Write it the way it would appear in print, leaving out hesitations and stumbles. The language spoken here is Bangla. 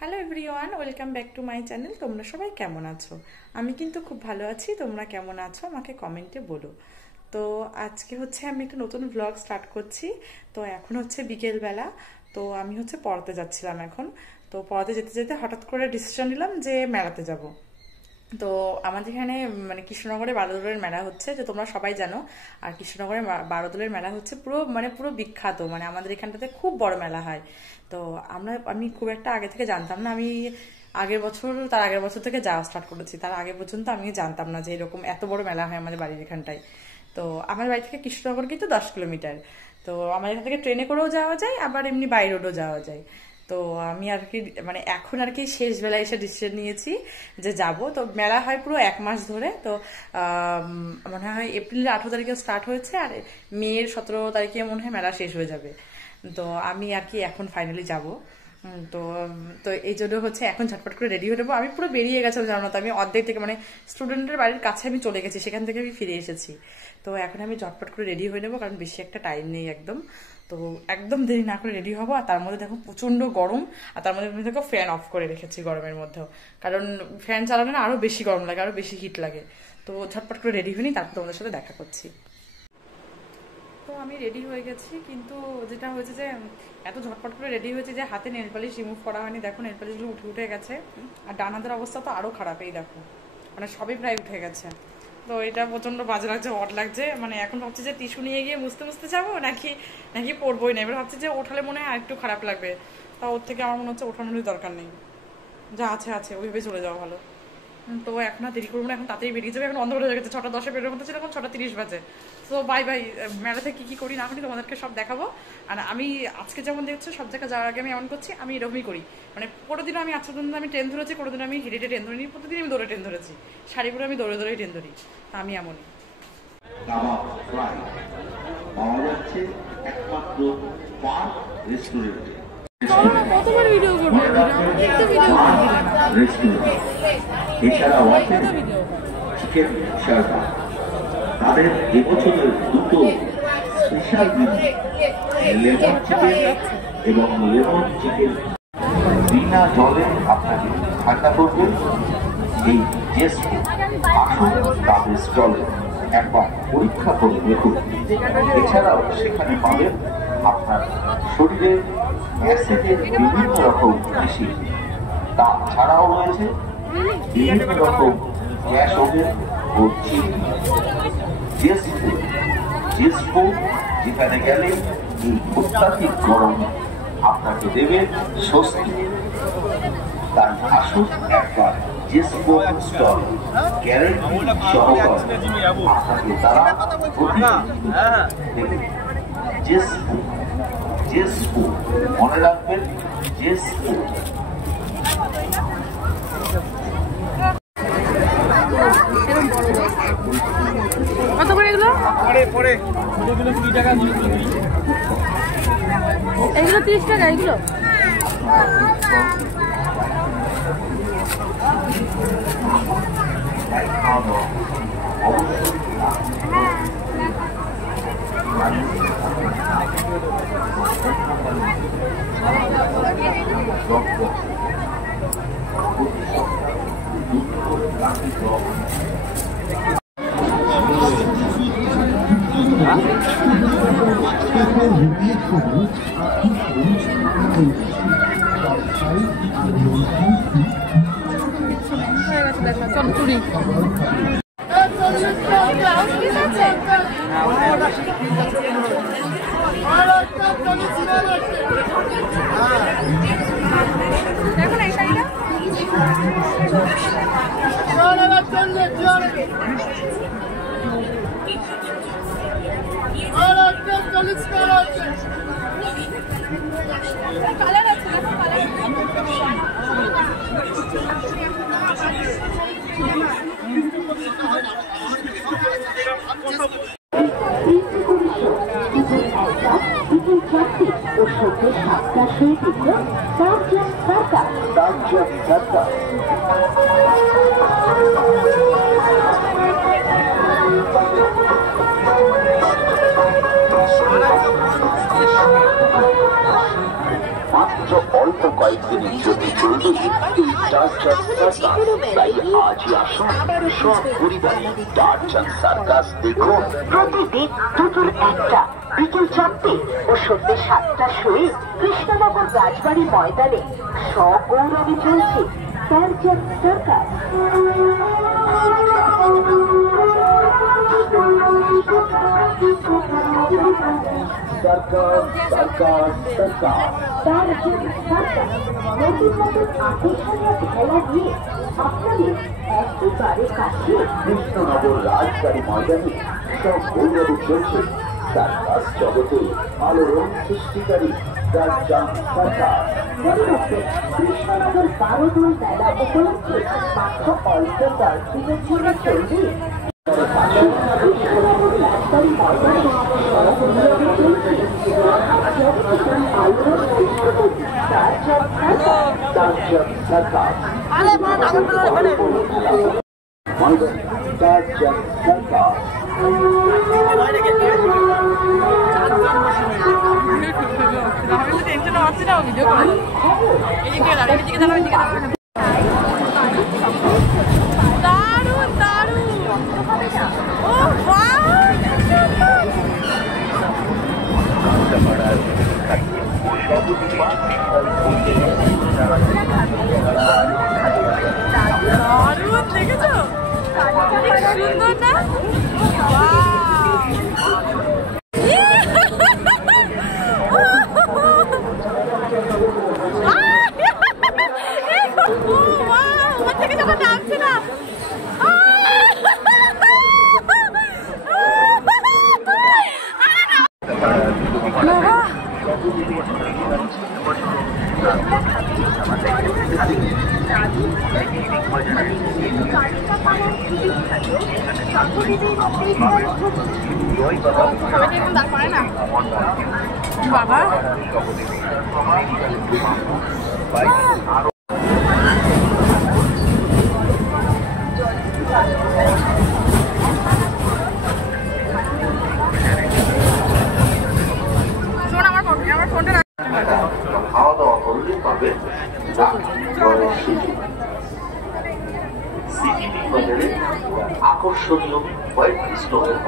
Hello everyone, welcome back to my channel. তোমরা সবাই কেমন আছো? আমি কিন্তু খুব ভালো আছি। তোমরা কেমন আছো আমাকে কমেন্টে বলো। তো আজকে আমি একটা নতুন ভ্লগ স্টার্ট করছি। তো এখন বিকেলবেলা। তো আমি পড়াতে যাচ্ছিলাম এখন। তো পড়াতে যেতে যেতে হঠাৎ করে ডিসিশন নিলাম যে মেলাতে যাব। তো আমাদের এখানে কৃষ্ণনগরে বারোদলের মেলা হচ্ছে, যে তোমরা সবাই জানো। আর কৃষ্ণনগরে বারোদলের মেলা হচ্ছে পুরো বিখ্যাত, আমাদের এখানটাতে খুব বড় মেলা হয়। তো আমি খুব একটা আগে থেকে জানতাম না। আমি তার আগের বছর থেকে যাওয়া স্টার্ট করেছি। তার আগে পর্যন্ত আমি জানতাম না যে এরকম এত বড় মেলা হয় আমাদের বাড়ির এখানটায়। তো আমার বাড়ি থেকে কৃষ্ণনগর কিন্তু 10 কিলোমিটার। তো আমার এখান থেকে ট্রেনে করেও যাওয়া যায়, আবার এমনি বাই রোডও যাওয়া যায়। তো আমি এখন শেষ বেলায় এসে ডিসিশন নিয়েছি যে যাব। তো মেলা হয় পুরো 1 মাস ধরে। তো মনে হয় এপ্রিলের 18 তারিখে স্টার্ট হয়েছে, আর মেয়ের 17 তারিখে মনে হয় মেলা শেষ হয়ে যাবে। তো আমি এখন ফাইনালি যাব। তো তো এই জন্য এখন ঝটপট করে রেডি হয়ে নেবো। আমি পুরো বেরিয়ে গেছিলাম, জানো না তো। আমি অর্ধেক থেকে স্টুডেন্টের বাড়ির কাছে আমি চলে গেছি, সেখান থেকে আমি ফিরে এসেছি। তো এখন আমি ঝটপট করে রেডি হয়ে নেবো, কারণ বেশি একটা টাইম নেই একদম। তো একদম দেরি না করে রেডি হবো। আর তার মধ্যে দেখো প্রচন্ড গরম, আর তার মধ্যে দেখো ফ্যান অফ করে রেখেছি গরমের মধ্যেও, কারণ ফ্যান চালানো না আরো বেশি গরম লাগে, আরো বেশি হিট লাগে। তো ঝটপট করে রেডি হয়ে নিই, তারপর তোমাদের সাথে দেখা করছি। তো আমি রেডি হয়ে গেছি, কিন্তু যেটা হয়েছে যে এত ঝটপট করে রেডি হয়েছে যে হাতে নেল পালিশ রিমুভ করা হয়নি। দেখো নেল পালিশগুলো উঠে উঠে গেছে। আর ডান হাতের অবস্থা তো আরো খারাপ, এই দেখো সবই প্রায় উঠে গেছে। তো এটা প্রচন্ড বাজে লাগছে, অড লাগছে। এখন ভাবছি যে টিস্যু নিয়ে গিয়ে মুছতে মুছতে যাবো, নাকি নাকি পরবোই না। এবার ভাবছি যে ওঠালে মনে হয় আরেকটু খারাপ লাগবে। তা ওর থেকে আমার মনে হচ্ছে ওঠানোরই দরকার নেই, যা আছে আছে ওইভাবে চলে যাওয়া ভালো। তো এখন আর দেরি করবো না, এখন তাড়াতাড়ি বেরিয়ে যাবে। এখন অন্ধকার হয়ে গেছে, 6টা 10-এ বেরোর মতো ছিল, এখন 6টা 30 বাজে। তো বাই বাই। মেলাতে কি কি করি না করি তোমাদেরকে সব দেখাবো। আর আমি আজকে যেমন দেখছো সব জায়গায় যাওয়ার আগে আমি এমন করছি, আমি এরকমই করি। কোনোদিন আমি আজকে পর্যন্ত আমি ট্রেন ধরেছি, কোনোদিন আমি হেঁটে ট্রেন ধরিনি, প্রতিদিন আমি দৌড়ে ট্রেন ধরেছি। শাড়ি পরে আমি দৌড়ে দৌড়ে ট্রেন ধরি। তা আমি এমনই। কতবার ভিডিও করবো? এছাড়াও আছে চিকেন শার্টা। তাদের এবছরের দুটো স্পেশাল লেমন চিকেন এবং লেমন চিকেন বিনা জলে আপনাকে ঠান্ডা করবে। এই টেস্ট আসুন তাদের স্টলে একবার পরীক্ষা করে দেখুন। এছাড়াও সেখানে পাবেন আপনার শরীরে অ্যাসিডের বিভিন্ন রকম মেশিন। তাছাড়াও রয়েছে বিভিন্ন রকম গ্যাস ওভেন ও জেসপো, যেখানে গেলে এই অত্যাধিক গরমে আপনাকে দেবে স্বস্তি। তাই আসুন একবার জেসপো স্টল, গ্যারেন্টি সহকারে আপনাকে তারা জেসপো মনে রাখবেন, জেসপো। কত করে এগুলো? এগুলো 30 টাকা। এগুলো চলচুরি দেখো না এই শাড়িটা। কালার আছে, দেখো কালার মাত্র অল্প কয়েকদিনের জন্য চলবে এই টারজান সার্কাস। তাই আজই আসুন সব পরিবারে টারজান সার্কাস দেখুন। প্রতিদিন দুপুর 1টা, বিকেল 4টে ও সন্ধ্যে 7টার শোয়ে কৃষ্ণনগর রাজবাড়ি ময়দানে সগৌরবে চলছে Tarzan circus. Circus circus circus Tarzan circus নতুন নতুন আকর্ষণীয় খেলা দিয়ে আপনাদের একেবারে কাছে। কৃষ্ণনগর রাজবাড়ি ময়দানে সব গৌরবে চলছে সার্কাস জগতে আলোড়ন সৃষ্টিকারী টারজান সার্কাস। মনে রাখবেন, কৃষ্ণনগর 12 দোল মেলা উপলক্ষে মাত্র অল্প কয়েকদিনের জন্য চলবে কৃষ্ণনগর রাজবাড়ি ময়দানে সগৌরবে চলছে আলোড়ন সৃষ্টিকারী টারজান সার্কাস। টারজান সার্কাস ময়দানে টারজান সার্কাস। টেনশন হচ্ছে না ভিডিও করে এদিকে দাঁড়া এদিকে দাঁড়া এদিকে দাঁড়া দারুণ দারুণ ও ওয়াও দারুণ দেখেছো সুন্দর না বাবা শোন আমার ফোনটা খাওয়া দাওয়া করলে পাবে সিটি বাজারে আকর্ষণীয় কয়েকটি স্টলের